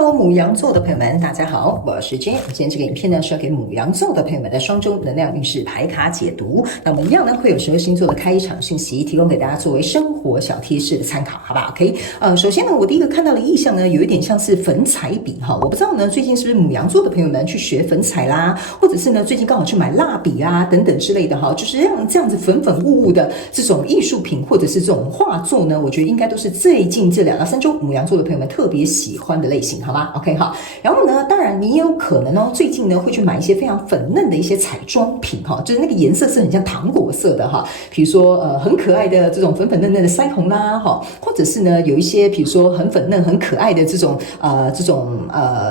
Hello，牡羊座的朋友们，大家好，我是 Jane。今天这个影片呢是要给牡羊座的朋友们的双周能量运势牌卡解读。那我们一样呢会有12星座的开场讯息，提供给大家作为生活小贴士的参考，好吧 ？OK，首先呢，我第一个看到的意象呢，有一点像是粉彩笔哈。我不知道呢，最近是不是牡羊座的朋友们去学粉彩啦，或者是呢最近刚好去买蜡笔啊等等之类的哈，就是让这样子粉粉雾雾的这种艺术品或者是这种画作呢，我觉得应该都是最近这2到3周牡羊座的朋友们特别喜欢的类型，好吧 ？OK 好。然后呢，当然你也有可能哦，最近呢会去买一些非常粉嫩的一些彩妆品哈，就是那个颜色是很像糖果色的哈，比如说很可爱的这种粉粉嫩嫩的腮红啦哈，或者是呢有一些比如说很粉嫩很可爱的这种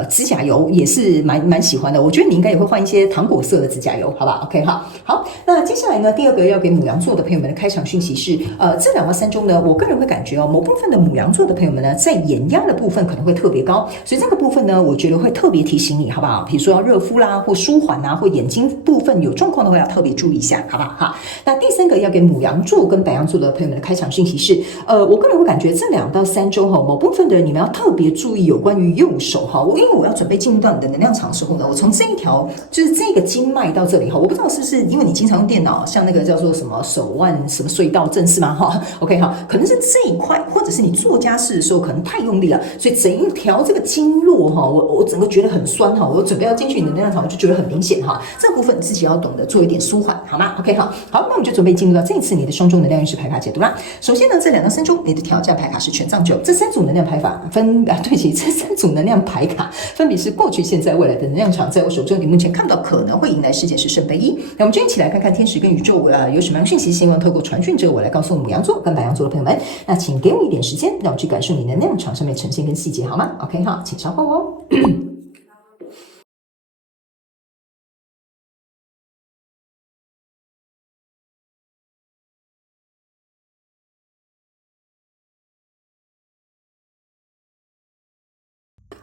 指甲油也是蛮喜欢的，我觉得你应该也会换一些糖果色的指甲油，好吧 ？OK 好，那接下来呢，第二个要给牡羊座的朋友们的开场讯息是这2到3周呢，我个人会感觉哦，某部分的牡羊座的朋友们呢，在眼压的部分可能会特别高，所以这个部分呢，我觉得会特别提醒你，好不好？比如说要热敷啦，或舒缓啊，或眼睛部分有状况的话，要特别注意一下，好不好？哈。那第3个要给牡羊座跟白羊座的朋友们的开场讯息是，我个人会感觉这2到3周哈，某部分的人你们要特别注意有关于右手哈，因为我要准备进入到你的能量场的时候呢，我从这一条就是这个经脉到这里哈，我不知道是不是因为你经常用电脑，像那个叫做什么手腕什么隧道阵是吗？哈 ，OK 哈，可能是这一块，或者是你做家事的时候可能太用力了，所以整一条这个经络哈，我整个觉得很酸哈，我准备要进去你的能量场，我就觉得很明显哈，这个部分自己要懂得做一点舒缓，好吗 ？OK 好，那我们就准备进入到这一次你的双周能量运势牌卡解读啦。首先呢，这2到3周你的挑战牌卡是权杖9，这3组能量牌法这3组能量牌卡分别是过去、现在、未来的能量场，在我手中你目前看到可能会迎来事件是圣杯1。那我们就一起来看看天使跟宇宙有什么样的讯息，希望透过传讯者我来告诉牡羊座跟白羊座的朋友们。那请给我一点时间，让我去感受你能量场上面呈现跟细节，好吗 ？OK 好，请稍后哦。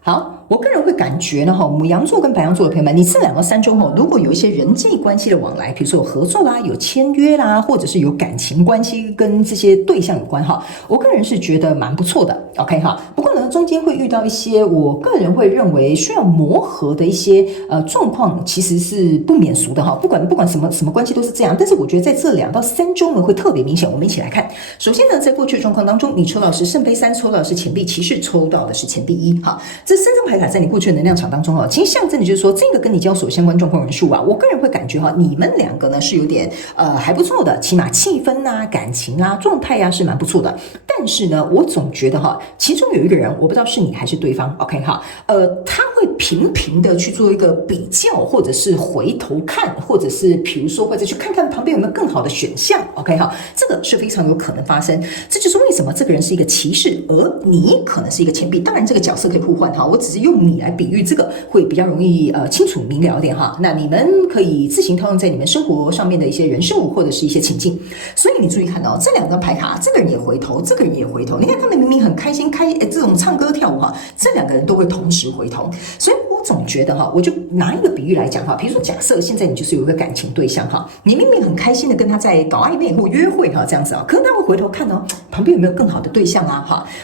好，我个人会感觉呢，牡羊座跟白羊座的朋友们，你这2到3周如果有一些人际关系的往来，比如说有合作啦、有签约啦，或者是有感情关系跟这些对象有关哈，我个人是觉得蛮不错的。OK 哈，不过呢，中间会遇到一些我个人会认为需要磨合的一些状况，其实是不免俗的哈。不管什么关系都是这样，但是我觉得在这2到3周呢会特别明显。我们一起来看，首先呢，在过去的状况当中，你抽到的是圣杯3，抽到的是钱币骑士，抽到的是钱币1。好，这3张牌卡在你过去的能量场当中其实象征的就是说，这个跟你交手相关状况人数我个人会感觉你们2个呢是有点还不错的，起码气氛啊、感情啊、状态啊是蛮不错的。但是呢，我总觉得其中有一个人，我不知道是你还是对方 ，OK 哈，他会频频的去做一个比较，或者是回头看，或者是比如说或者去看看旁边有没有更好的选项 ，OK 哈，这个是非常有可能发生。这就是为什么这个人是一个骑士，而你可能是一个钱币。当然，这个角色可以互换哈，我只是用你来比喻，这个会比较容易清楚明了一点哈。那你们可以自行套用在你们生活上面的一些人事物或者是一些情境。所以你注意看到这2张牌卡，这个人也回头，这个人也回头。你看他们明明很开心这种唱歌跳舞这2个人都会同时回头。所以我总觉得我就拿一个比喻来讲比如说假设现在你就是有一个感情对象你明明很开心的跟他在搞暧昧或约会这样子可是他会回头看旁边有没有更好的对象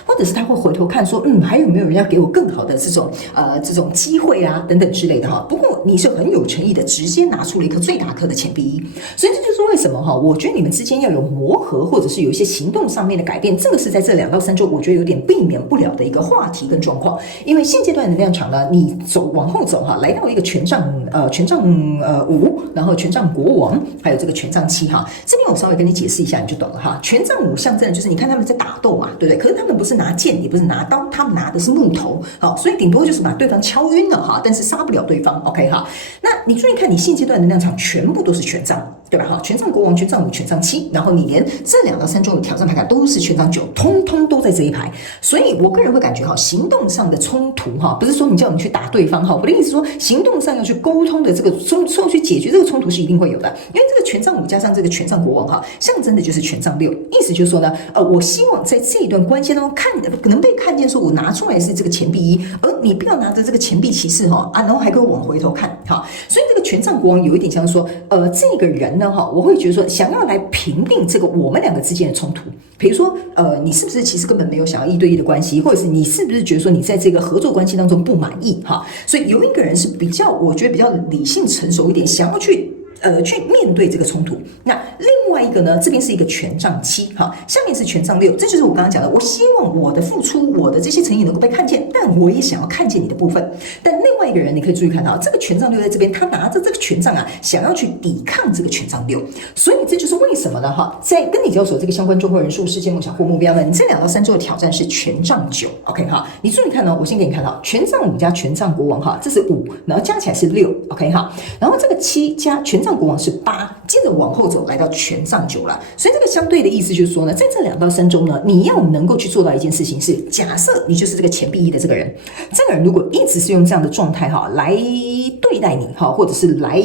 或者是他会回头看说还有没有人要给我更好的这种机会啊等等之类的不过你是很有诚意的，直接拿出了一颗最大颗的钱币1，所以这就是为什么我觉得你们之间要有磨合，或者是有一些行动上面的改变，这个是在这2到3周我觉得有点避免不了的一个话题跟状况。因为现阶段的能量场呢，你往后走来到一个权杖5，然后权杖国王，还有这个权杖7这边我稍微跟你解释一下你就懂了权杖5象征的就是你看他们在打斗嘛，对不对？可是他们不是拿剑，也不是拿刀，他们拿的是木头所以顶多就是把对方敲晕了但是杀不了对方 OK 那你注意看，你现阶段的能量场全部都是权杖，对吧权杖国王、权杖5、权杖7，然后你连这2到3周的挑战牌卡都是权杖9，通通都在这一排。所以我个人会感觉行动上的冲突不是说你叫你去打对方我的意思是说行动上要去沟通的这个去解决这个冲突是一定会有的。因为这个权杖5加上这个权杖国王象征的就是权杖6，意思就是说呢我希望在这一段关系当中能被看见说我拿出来是这个钱币1，而你不要拿着这个钱币骑士然后还给我往回头看所以这个权杖国王有一点像说，这个人呢我会觉得说想要来平定这个我们两个之间的冲突，比如说你是不是其实根本没有想要1对1的关系，或者是你是不是觉得说你在这个合作关系当中不满意所以有一个人是比较，我觉得比较理性成熟一点，想要去面对这个冲突。那另外一个呢，这边是一个权杖7下面是权杖6，这就是我刚刚讲的，我希望我的付出，我的这些诚意能够被看见，但我也想要看见你的部分。但另外一个人你可以注意看到，这个权杖6在这边，他拿着这个权杖想要去抵抗这个权杖6，所以这就是为什么呢在跟你交手这个相关中国人数事件梦想或目标呢，你这2到3周的挑战是权杖9 OK 你注意看我先给你看到权杖5加权杖国王这是5，然后加起来是6 OK 然后这个7加权杖国王是8，接着往后走来到权杖9了。所以这个相对的意思就是说呢，在这2到3周呢，你要能够去做到一件事情是，假设你就是这个钱币1的这个人，这个人如果一直是用这样的状态来对待你或者是来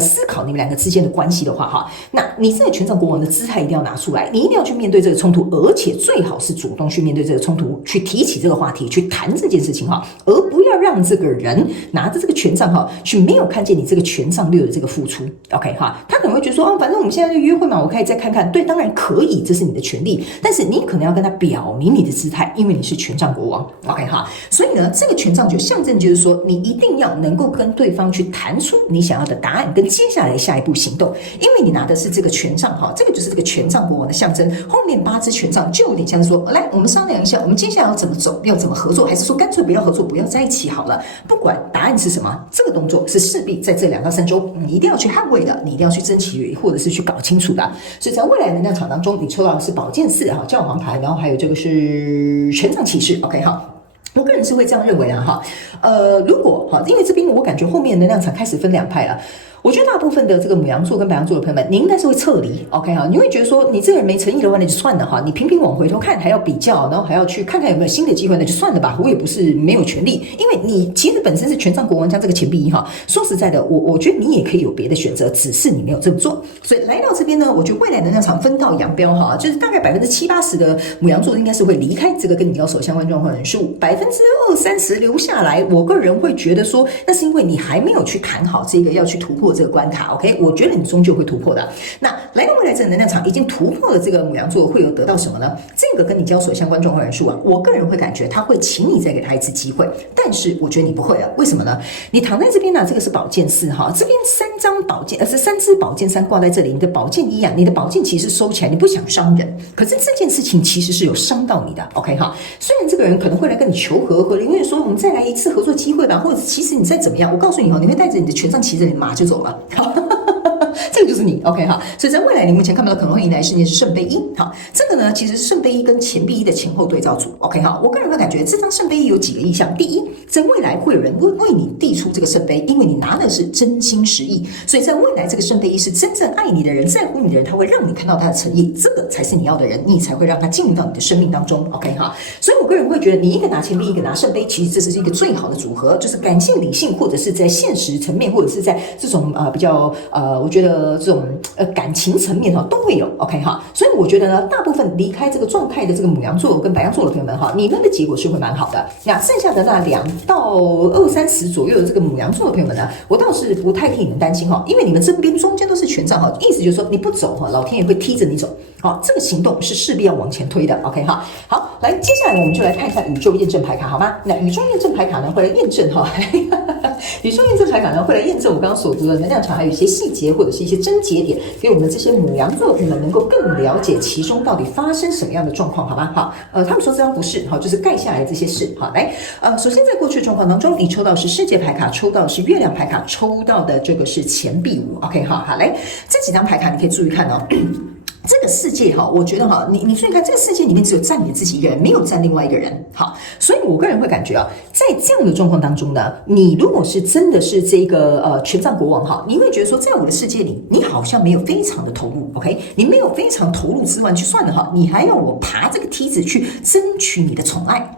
思考你们两个之间的关系的话那你这个权杖国王的姿态一定要拿出来，你一定要去面对这个冲突，而且最好是主动去面对这个冲突，去提起这个话题，去谈这件事情而不要让这个人拿着这个权杖去没有看见你这个权杖6的这个付出 OK 他可能会觉得说反正我们现在就约会嘛，我可以再看看。对，当然可以，这是你的权利，但是你可能要跟他表明你的姿态，因为你是权杖国王 OK 所以呢，这个权杖就象征就是说，你一定要能够跟对方去谈出你想要的答案跟接下来下一步行动，因为你拿的是这个权杖这个就是这个权杖国王的象征，后面8支权杖就有点像说，来我们商量一下，我们接下来要怎么走，要怎么合作，还是说干脆不要合作，不要在一起好了，不管答案是什么，这个动作是势必在这2到3周你一定要去捍卫的，你一定要去争取或者是去搞清楚的。所以在未来能量场当中，你抽到的是宝剑4教皇牌，然后还有这个是权杖骑士 OK 我个人是会这样认为如果因为这边我感觉后面能量场开始分2派了，我觉得大部分的这个牡羊座跟白羊座的朋友们，你应该是会撤离 OK 你会觉得说你这个人没诚意的话那就算了你频频往回头看，还要比较，然后还要去看看有没有新的机会，那就算了吧，我也不是没有权利，因为你其实本身是权杖国王加这个钱币1说实在的，我觉得你也可以有别的选择，只是你没有这么做。所以来到这边呢，我觉得未来能量场分道扬镳就是大概70-80%的牡羊座应该是会离开这个跟你交手相关状况人数，20-30%留下来，我个人会觉得说，那是因为你还没有去谈好这个要去突破这个关卡 OK， 我觉得你终究会突破的。那来到未来这个能量场已经突破了这个牡羊座，会有得到什么呢？这个跟你交手相关状况人数我个人会感觉他会请你再给他一次机会，但是我觉得你不会了，为什么呢？你躺在这边这个是宝剑4这边3张宝剑，是3支宝剑3挂在这里，你的宝剑1你的宝剑其实收起来，你不想伤人，可是这件事情其实是有伤到你的 OK 虽然这个人可能会来跟你求和，或者因为说我们再来一次合作机会吧，或者其实你再怎么样，我告诉你你会带着你的权杖骑着你的马就走了这个就是你 OK 所以在未来你目前看到的可能会迎来事件是圣杯1这个呢其实是圣杯1跟钱币1的前后对照组 OK 我个人会感觉这张圣杯1有几个意象，第一，在未来会有人为你递出这个圣杯，因为你拿的是真心实意，所以在未来这个圣杯1是真正爱你的人，在乎你的人，他会让你看到他的诚意，这个才是你要的人，你才会让他进入到你的生命当中 OK 所以我个人会觉得你一个拿钱币，一个拿圣杯，其实这是一个最好的组合，就是感性理性，或者是在现实层面，或者是在这种比较我觉得这种感情层面都会有 OK 所以我觉得呢，大部分离开这个状态的这个牡羊座跟白羊座的朋友们你们的结果是会蛮好的。那剩下的那2到20-30左右的这个牡羊座的朋友们呢，我倒是不太替你们担心因为你们这边中间都是权杖意思就是说你不走老天爷会踢着你走这个行动是势必要往前推的 OK 好，来接下来我们就来看一下宇宙验证牌卡好吗？那宇宙验证牌卡呢会来验证宇宙验证牌卡呢会来验证我刚刚所读的能量场，还有一些细节或者是一些症结点，给我们这些牡羊座的朋友们能够更了解其中到底发生什么样的状况好吗？好，他们说这张不是就是盖下来这些事。好，来首先在过去的状况当中，你抽到是世界牌卡，抽到是月亮牌卡，抽到的这个是钱币5 OK 好，来这几张牌卡你可以注意看这个世界我觉得你注意看，这个世界里面只有站你自己一个人，没有站另外一个人所以我个人会感觉在这样的状况当中呢，你如果是真的是这个权杖国王你会觉得说，在我的世界里，你好像没有非常的投入 OK， 你没有非常投入之外，就算了你还要我爬这个梯子去争取你的宠爱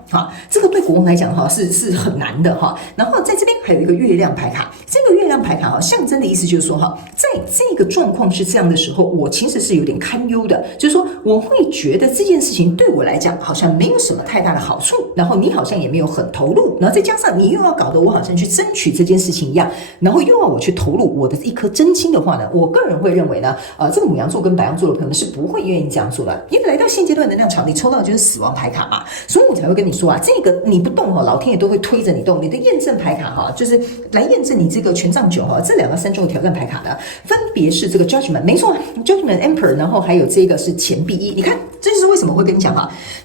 这个对国王来讲是很难的然后在这边还有一个月亮牌卡，这个月亮牌卡象征的意思就是说在这个状况是这样的时候，我其实是有点看堪忧的，就是说我会觉得这件事情对我来讲好像没有什么太大的好处，然后你好像也没有很投入，然后再加上你又要搞得我好像去争取这件事情一样，然后又要我去投入我的一颗真心的话呢，我个人会认为呢，这个牡羊座跟白羊座的朋友们是不会愿意这样做的。因为来到现阶段能量场，你抽到的就是死亡牌卡嘛，所以我才会跟你说啊，这个你不动老天爷都会推着你动。你的验证牌卡就是来验证你这个权杖9这2到3周的挑战牌卡呢，分别是这个 Judgment， 没错 ，Judgment Emperor， 然后还有这个是钱币1。你看，这就是为什么我会跟你讲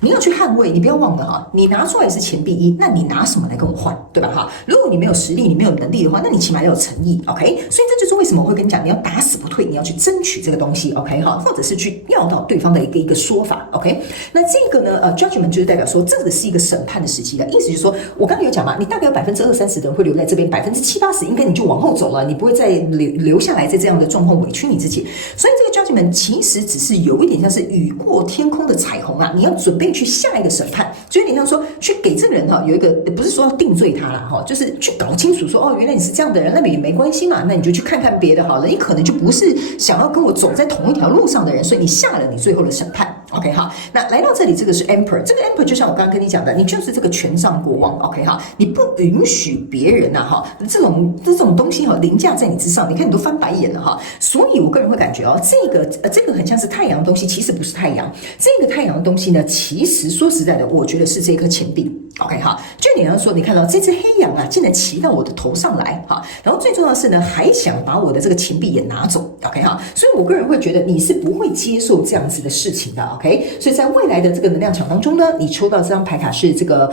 你要去捍卫，你不要忘了你拿出来是钱币1，那你拿什么来跟我换，对吧如果你没有实力，你没有能力的话，那你起码要有诚意 ，OK？ 所以这就是为什么我会跟你讲，你要打死不退，你要去争取这个东西 ，OK 或者是去要到对方的一个说法 ，OK？ 那这个呢，Judgment 就是代表说这个是一个审判的时期的意思，就是说我刚才有讲嘛，你大概有20%-30%的人会留在这边，70%-80%应该你就往后走了，你不会再留下来，在这样的状况委屈你自己。所以这个 Judgment 其实只是有一点像是雨过天空的彩虹你要准备去下一个审判，就有点像说去给这个人有一个，不是说要定罪他啦就是去搞清楚说原来你是这样的人，那也没关系嘛，那你就去看看别的好了，你可能就不是想要跟我走在同一条路上的人，所以你下了你最后的审判。OK 那来到这里，这个是 Emperor， 这个 Emperor 就像我刚刚跟你讲的，你就是这个权杖国王 ，OK 你不允许别人这种东西凌驾在你之上，你看你都翻白眼了所以我个人会感觉这个很像是太阳的东西，其实不是太阳，这个太阳的东西呢，其实说实在的，我觉得是这颗钱币。OK 就你要说，你看到这只黑羊竟然骑到我的头上来然后最重要的是呢，还想把我的这个钱币也拿走 ，OK 所以我个人会觉得你是不会接受这样子的事情的 ，OK？ 所以在未来的这个能量场当中呢，你抽到这张牌卡是这个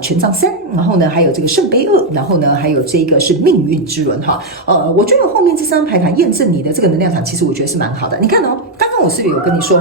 权杖3，然后呢还有这个圣杯2，然后呢还有这个是命运之轮我觉得后面这张牌卡验证你的这个能量场，其实我觉得是蛮好的。你看刚刚我是不是有跟你说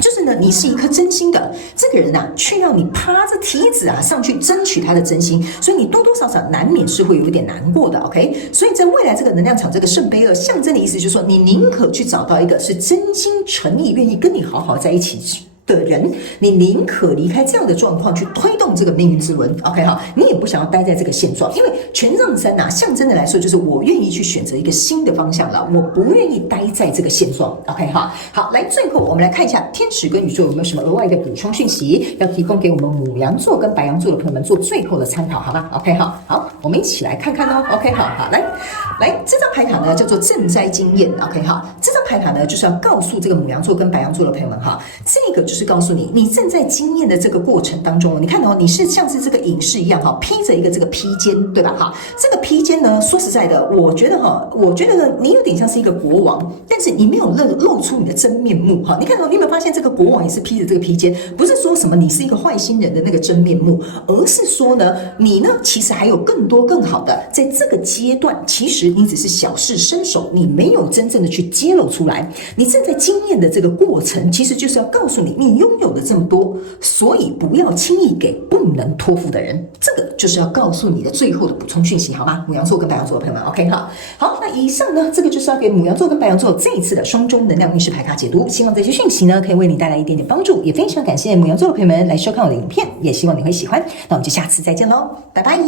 就是呢，你是一颗真心的这个人却要你趴着梯子上去争取他的真心，所以你多多少少难免是会有一点难过的 ，OK？ 所以在未来这个能量场，这个圣杯2象征的意思就是说，你宁可去找到一个是真心诚意愿意跟你好好在一起的人，你宁可离开这样的状况去推动这个命运之轮 ，OK 你也不想要待在这个现状，因为权杖3象征的来说就是我愿意去选择一个新的方向了，我不愿意待在这个现状 ，OK 好，来最后我们来看一下天使跟宇宙有没有什么额外的补充讯息要提供给我们牡羊座跟白羊座的朋友们做最后的参考，好吧 ？OK 好，我们一起来看看OK 好，来这张牌卡呢叫做赈灾经验 ，OK 这张牌卡呢就是要告诉这个牡羊座跟白羊座的朋友们这个就是告诉你，你正在经验的这个过程当中，你看你是像是这个隐士一样披着一个这个披肩，对吧这个披肩呢，说实在的，我觉得呢，你有点像是一个国王，但是你没有露出你的真面目你看你有没有发现这个国王也是披着这个披肩，不是说什么你是一个坏心人的那个真面目，而是说呢，你呢其实还有更多更好的，在这个阶段，其实你只是小试身手，你没有真正的去揭露出来，你正在经验的这个过程，其实就是要告诉你，你拥有的这么多，所以不要轻易给不能托付的人，这个就是要告诉你的最后的补充讯息，好吗？牡羊座跟白羊座的朋友们 ，OK 好，那以上呢，这个就是要给牡羊座跟白羊座这一次的双周能量运势牌卡解读，希望这些讯息呢可以为你带来一点点帮助，也非常感谢牡羊座的朋友们来收看我的影片，也希望你会喜欢，那我们就下次再见喽，拜拜。